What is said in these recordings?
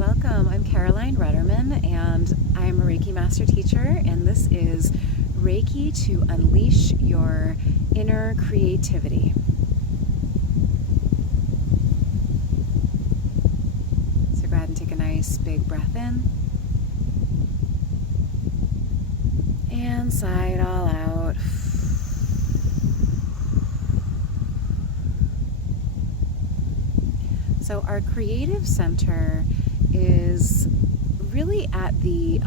welcome. I'm Caroline Rudderman, and I'm a Reiki Master Teacher, and this is Reiki to unleash your inner creativity. So go ahead and take a nice big breath in, and sigh it all out. So our creative center is really at the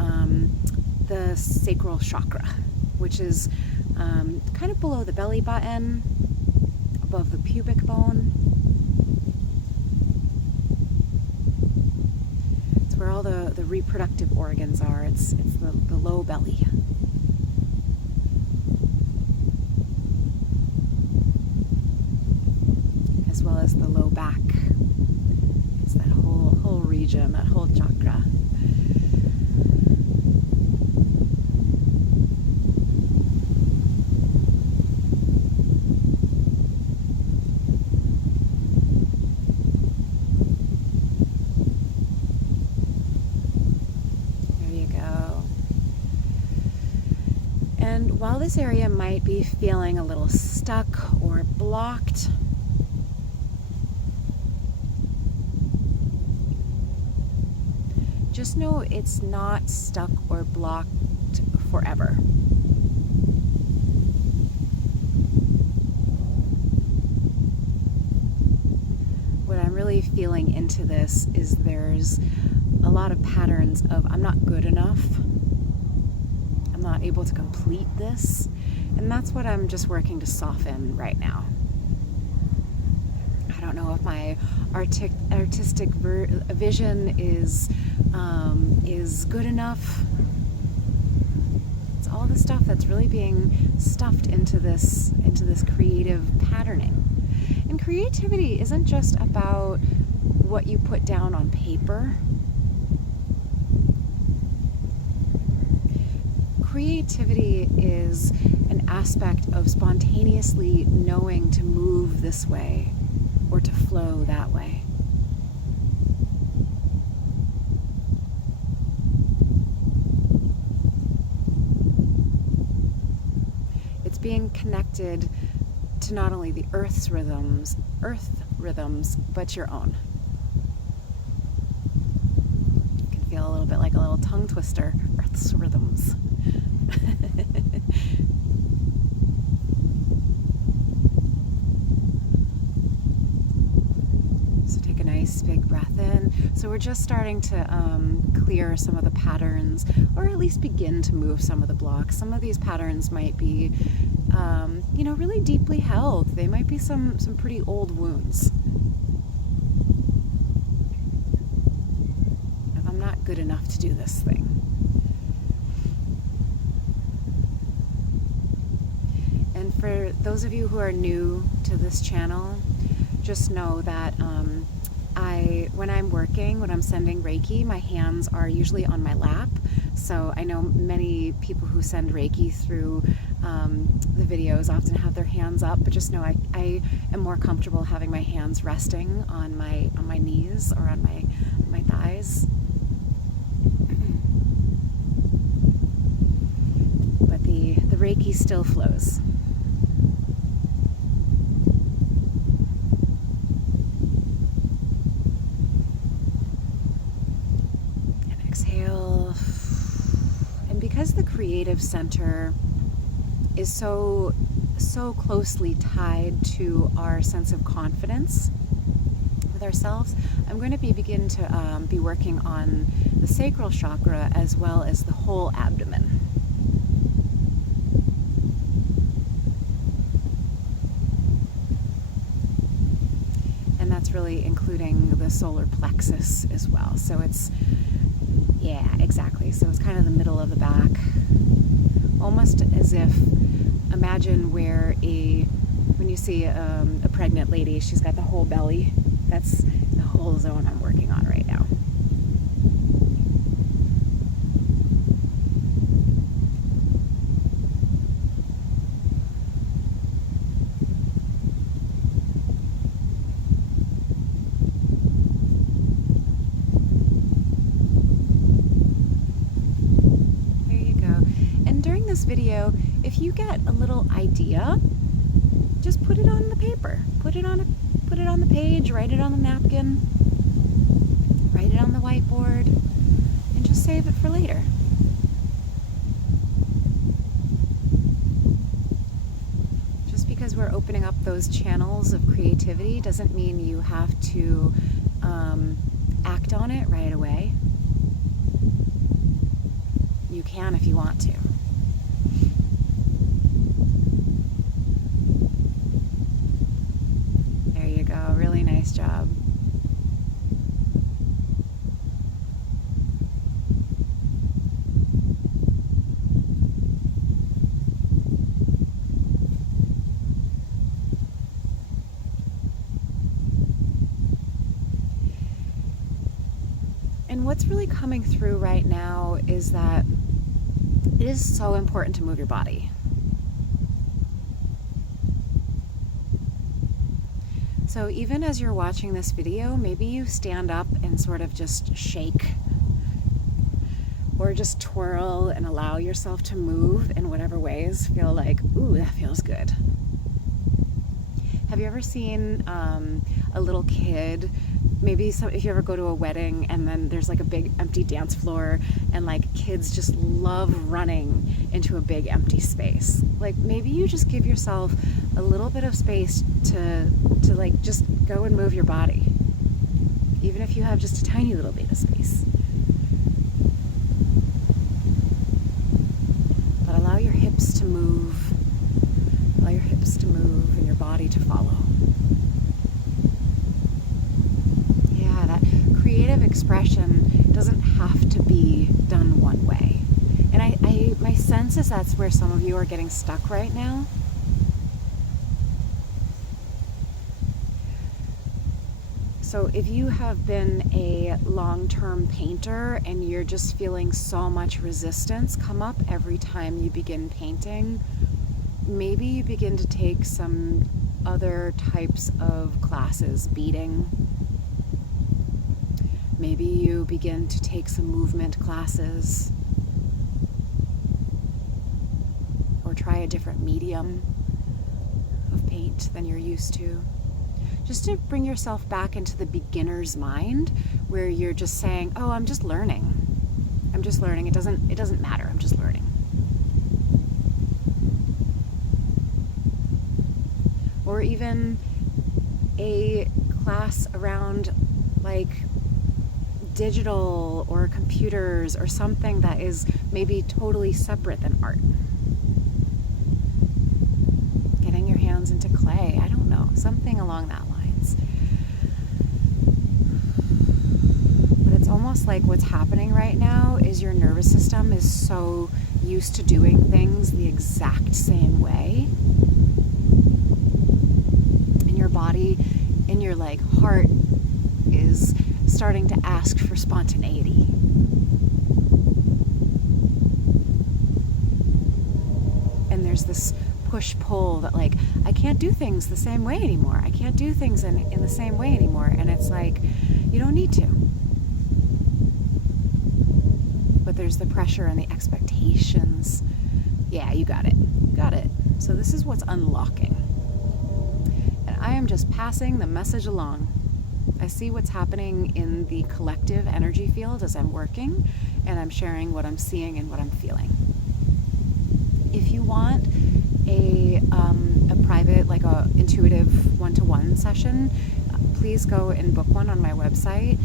sacral chakra, which is kind of below the belly button, above the pubic bone. It's where all the reproductive organs are. It's the low belly. As well as the low back. It's that whole region, that whole chakra. There you go. And while this area might be feeling a little stuck or blocked, just know it's not stuck or blocked forever. What I'm really feeling into this is there's a lot of patterns of I'm not good enough, I'm not able to complete this, and that's what I'm just working to soften right now. I don't know if my artistic vision is good enough. It's all the stuff that's really being stuffed into this creative patterning. And creativity isn't just about what you put down on paper. Creativity is an aspect of spontaneously knowing to move this way or to flow that way. It's being connected to not only the earth rhythms, but your own. You can feel a little bit like a little tongue twister, earth's rhythms. Nice big breath in. So we're just starting to clear some of the patterns, or at least begin to move some of the blocks. Some of these patterns might be, really deeply held. They might be some pretty old wounds. I'm not good enough to do this thing. And for those of you who are new to this channel, just know that when I'm sending Reiki, my hands are usually on my lap. So I know many people who send Reiki through the videos often have their hands up, but just know I am more comfortable having my hands resting on my knees or on my thighs. But the Reiki still flows. Exhale. And because the creative center is so closely tied to our sense of confidence with ourselves, I'm going to begin to be working on the sacral chakra as well as the whole abdomen. And that's really including the solar plexus as well. So yeah, exactly. So it's kind of the middle of the back. Almost as if, imagine when you see a pregnant lady, she's got the whole belly. That's the whole zone I'm working on right now. this video, if you get a little idea, just put it on the paper, put it on the page, write it on the napkin, write it on the whiteboard, and just save it for later. Just because we're opening up those channels of creativity doesn't mean you have to act on it right away. You can if you want to. There you go. Really nice job. And what's really coming through right now is that it is so important to move your body. So even as you're watching this video, maybe you stand up and sort of just shake or just twirl and allow yourself to move in whatever ways feel like, ooh, that feels good. Have you ever seen a little kid, maybe if you ever go to a wedding and then there's like a big empty dance floor and like kids just love running into a big empty space? Like maybe you just give yourself a little bit of space to like just go and move your body, even if you have just a tiny little bit of space. But allow your hips to move, allow your hips to move and your body to follow. Creative expression doesn't have to be done one way. And my sense is that's where some of you are getting stuck right now. So if you have been a long-term painter and you're just feeling so much resistance come up every time you begin painting, maybe you begin to take some other types of classes, beading. Maybe you begin to take some movement classes or try a different medium of paint than you're used to. Just to bring yourself back into the beginner's mind where you're just saying, oh, I'm just learning. I'm just learning. It doesn't matter. I'm just learning. Or even a class around like digital or computers or something that is maybe totally separate than art. Getting your hands into clay, I don't know, something along that lines. But it's almost like what's happening right now is your nervous system is so used to doing things the exact same way. And your body and your like heart is starting to ask for spontaneity. And there's this push-pull that like, I can't do things the same way anymore. I can't do things in the same way anymore. And it's like, you don't need to. But there's the pressure and the expectations. Yeah, you got it. You got it. So this is what's unlocking. And I am just passing the message along. I see what's happening in the collective energy field as I'm working, and I'm sharing what I'm seeing and what I'm feeling. If you want a private, like a intuitive one-to-one session, please go and book one on my website,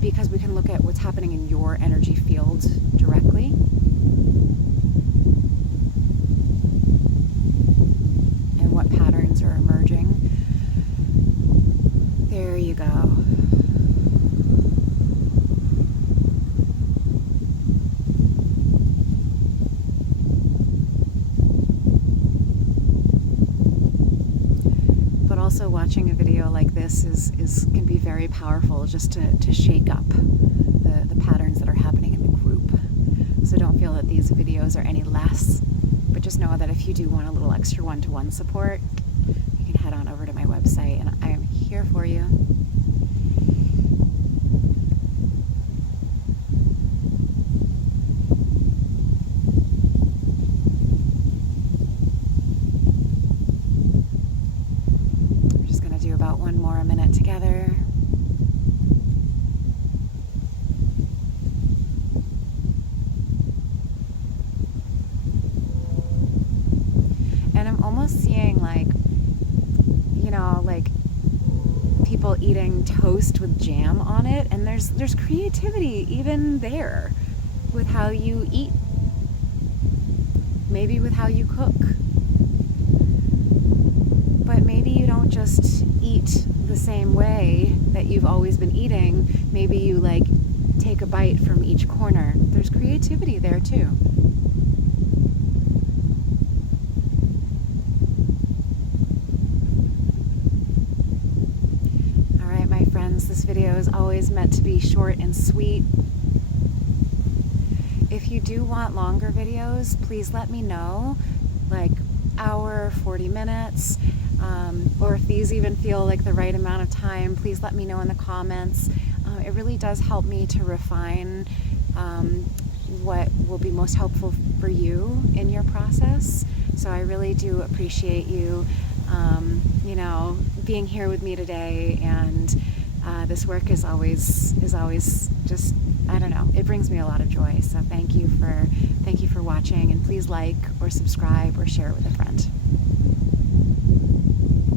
because we can look at what's happening in your energy field directly. And what patterns are emerging. There you go. But also watching a video like this can be very powerful just to shake up the patterns that are happening in the group. So don't feel that these videos are any less, but just know that if you do want a little extra one-to-one support, you can head on over to my website, and I am here for you. seeing like, you know, like people eating toast with jam on it, and there's creativity even there with how you eat, maybe with how you cook. But maybe you don't just eat the same way that you've always been eating. Maybe you like take a bite from each corner. There's creativity there too. All right, my friends, this video is always meant to be short and sweet. If you do want longer videos, please let me know, like hour, 40 minutes, or if these even feel like the right amount of time, please let me know in the comments. It really does help me to refine what will be most helpful for you in your process. So I really do appreciate you, you know, being here with me today. And this work is always just, I don't know, it brings me a lot of joy. So thank you for watching, and please like or subscribe or share it with a friend.